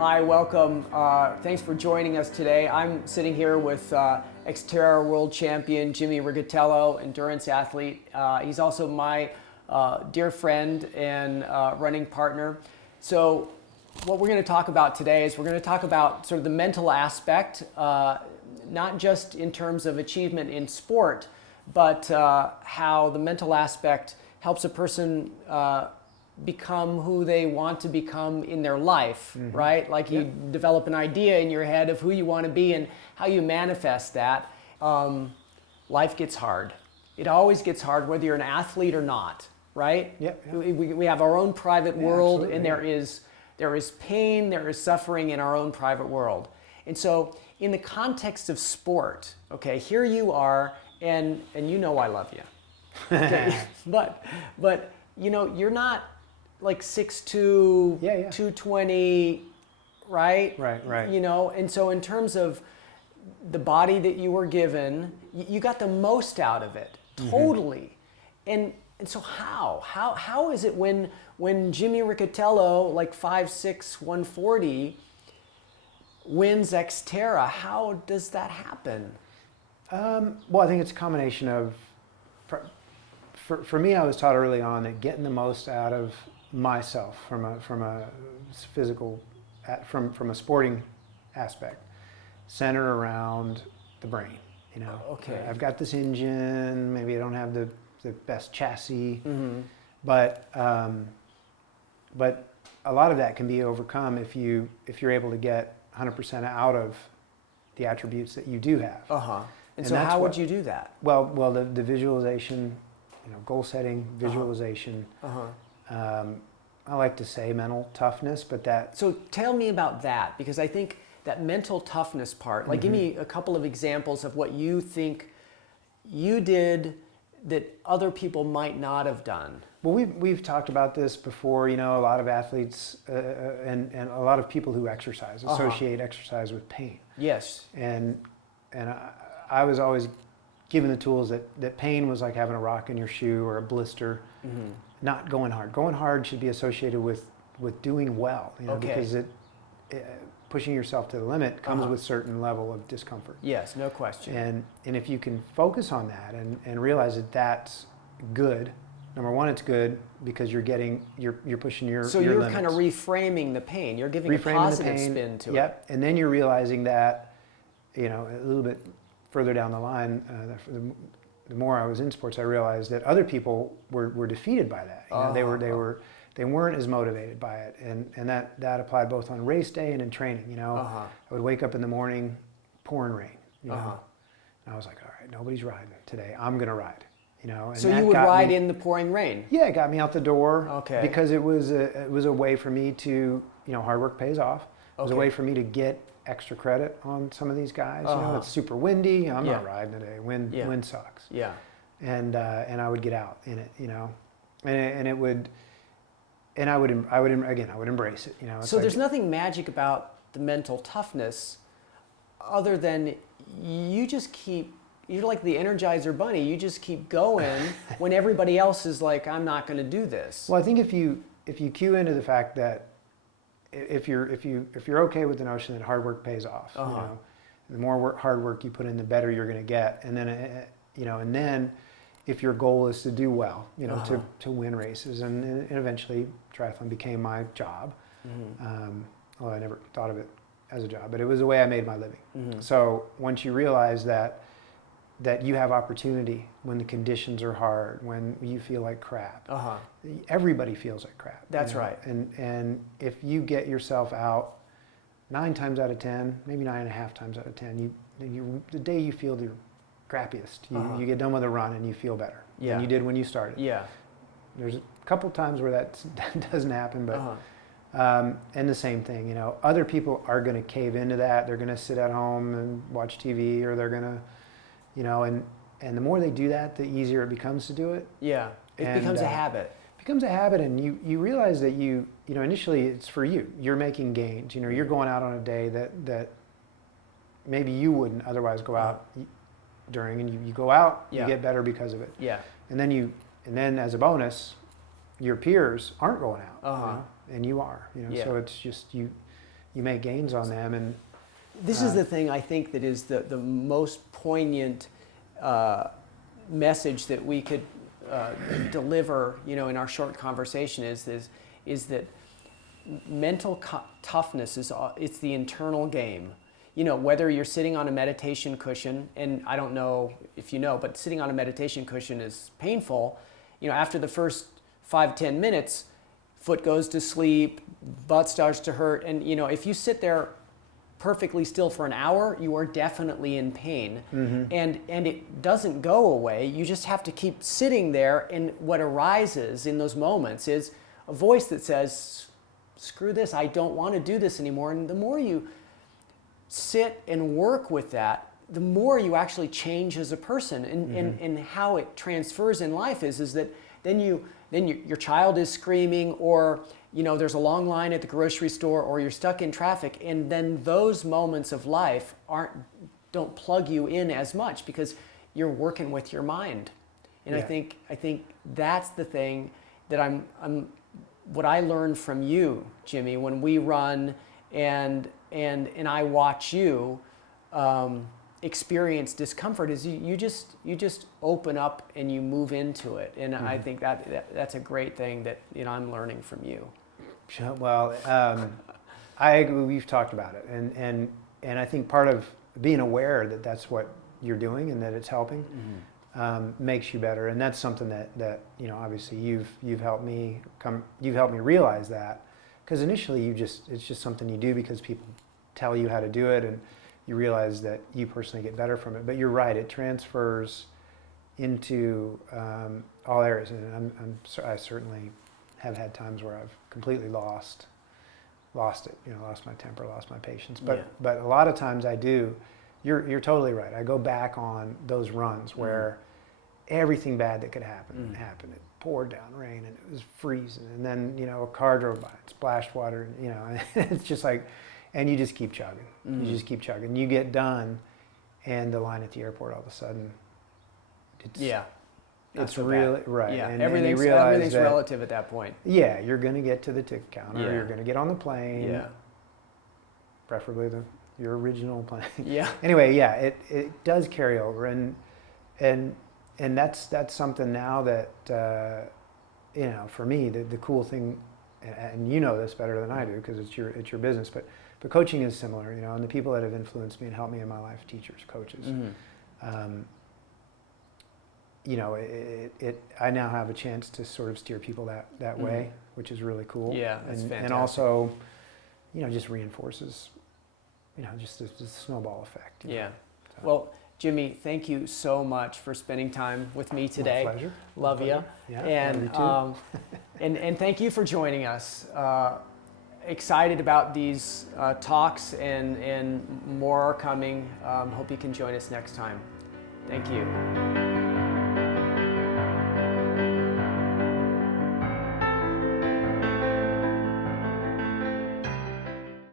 Hi, welcome. Thanks for joining us today. I'm sitting here with Xterra world champion Jimmy Riccitello, endurance athlete. He's also my dear friend and running partner. So what we're going to talk about today is we're going to talk about sort of the mental aspect, not just in terms of achievement in sport, but how the mental aspect helps a person become who they want to become in their life, right? Like you develop an idea in your head of who you want to be and how you manifest that. Life gets hard. It always gets hard, whether you're an athlete or not, right? We have our own private world, and there is pain, there is suffering in our own private world. And so in the context of sport, okay, here you are, and you know I love you. Okay? but you know, you're not like 6'2", 220, right? Right. You know, and so in terms of the body that you were given, you got the most out of it, totally. And so how is it when Jimmy Riccitello, like 5'6", 140, wins Xterra? How does that happen? Well, I think it's a combination of, for me, I was taught early on that getting the most out of myself from a physical, from a sporting aspect, centered around the brain. You know, Okay. I've got this engine. Maybe I don't have the best chassis, but a lot of that can be overcome if you're able to get 100% out of the attributes that you do have. And so how would you do that? Well, the visualization, you know, goal setting, visualization. I like to say mental toughness, but that. So tell me about that, because I think that mental toughness part, like give me a couple of examples of what you think you did that other people might not have done. Well, we've talked about this before. You know, a lot of athletes and a lot of people who exercise associate exercise with pain. Yes. And I was always given the tools that pain was like having a rock in your shoe or a blister, not going hard. Going hard should be associated with doing well, you know, because pushing yourself to the limit comes with certain level of discomfort. Yes, no question. And if you can focus on that and realize that that's good. Number one, it's good because you're pushing your So you're limits. kind of reframing the pain. You're giving a positive spin to it. Yep. And then you're realizing that, you know, a little bit further down the line, the more I was in sports, I realized that other people were defeated by that. You know, they weren't as motivated by it, and that applied both on race day and in training. You know, I would wake up in the morning, pouring rain. You know, and I was like, all right, nobody's riding today. I'm gonna ride. You know, and so you would ride in the pouring rain? Yeah, it got me out the door. Okay. Because it was a way for me to, you know, hard work pays off. It was a way for me to get extra credit on some of these guys. You know, it's super windy. I'm not riding today. Wind sucks. Yeah. And I would get out in it. You know, and it would. And I would embrace it. You know. So there's nothing magic about the mental toughness, other than you just keep. You're like the Energizer Bunny. You just keep going when everybody else is like, "I'm not going to do this." Well, I think if you cue into the fact that if you're okay with the notion that hard work pays off, you know, the more hard work you put in, the better you're going to get, and then you know, and then if your goal is to do well, you know, to win races, and eventually triathlon became my job. Well, I never thought of it as a job, but it was the way I made my living. So once you realize that you have opportunity when the conditions are hard, when you feel like crap. Everybody feels like crap. That's you know? right. And if you get yourself out 9 times out of 10, maybe 9.5 times out of 10, the day you feel the crappiest, you get done with a run and you feel better than you did when you started. Yeah. There's a couple times where that doesn't happen, but and the same thing, you know, other people are going to cave into that. They're going to sit at home and watch TV, or they're going to, you know, and the more they do that, the easier it becomes to do it. Yeah, it becomes a habit. Becomes a habit, and you realize that you know, initially it's for you. You're making gains. You know, you're going out on a day that maybe you wouldn't otherwise go out during, and you go out, you get better because of it. Yeah. And then as a bonus, your peers aren't going out, you know, and you are. You know, so it's just you make gains on them. And this is the thing I think that is the most poignant message that we could deliver, in our short conversation is that mental toughness it's the internal game. Whether you're sitting on a meditation cushion, and I don't know if you know, but sitting on a meditation cushion is painful. After the first 5-10 minutes, foot goes to sleep, butt starts to hurt, and if you sit there perfectly still for an hour, you are definitely in pain. Mm-hmm. And it doesn't go away. You just have to keep sitting there, and what arises in those moments is a voice that says, screw this, I don't want to do this anymore. And the more you sit and work with that, the more you actually change as a person. And how it transfers in life is that then your child is screaming, or there's a long line at the grocery store, or you're stuck in traffic, and then those moments of life don't plug you in as much because you're working with your mind. And yeah. I think that's the thing that what I learned from you, Jimmy, when we run and I watch you experience discomfort, is you just open up and you move into it. And I think that's a great thing that I'm learning from you. Well, I agree. We've talked about it, and I think part of being aware that that's what you're doing and that it's helping makes you better. And that's something that obviously you've helped me realize that, because initially it's just something you do because people tell you how to do it, and you realize that you personally get better from it. But you're right; it transfers into all areas, and I certainly have had times where I've completely lost it. Lost my temper, lost my patience. But a lot of times I do. You're totally right. I go back on those runs where everything bad that could happen happened. It poured down rain and it was freezing, and then a car drove by, it splashed water, and it's just like, and you just keep chugging. You just keep chugging. You get done, and the line at the airport all of a sudden, it's really right. Yeah, and everything's that, relative at that point. Yeah, you're going to get to the ticket counter. Yeah. You're going to get on the plane. Yeah. Preferably your original plane. Yeah. Anyway, yeah, it does carry over, and that's something now that for me the cool thing, and you know this better than I do because it's your business, but coaching is similar, and the people that have influenced me and helped me in my life, teachers, coaches. I now have a chance to sort of steer people that way, which is really cool. Yeah, that's fantastic. And also, just reinforces, just the snowball effect. Yeah. So. Well, Jimmy, thank you so much for spending time with me today. My pleasure. Love you. Yeah, and love you too. and thank you for joining us. Excited about these talks, and more are coming. Hope you can join us next time. Thank you.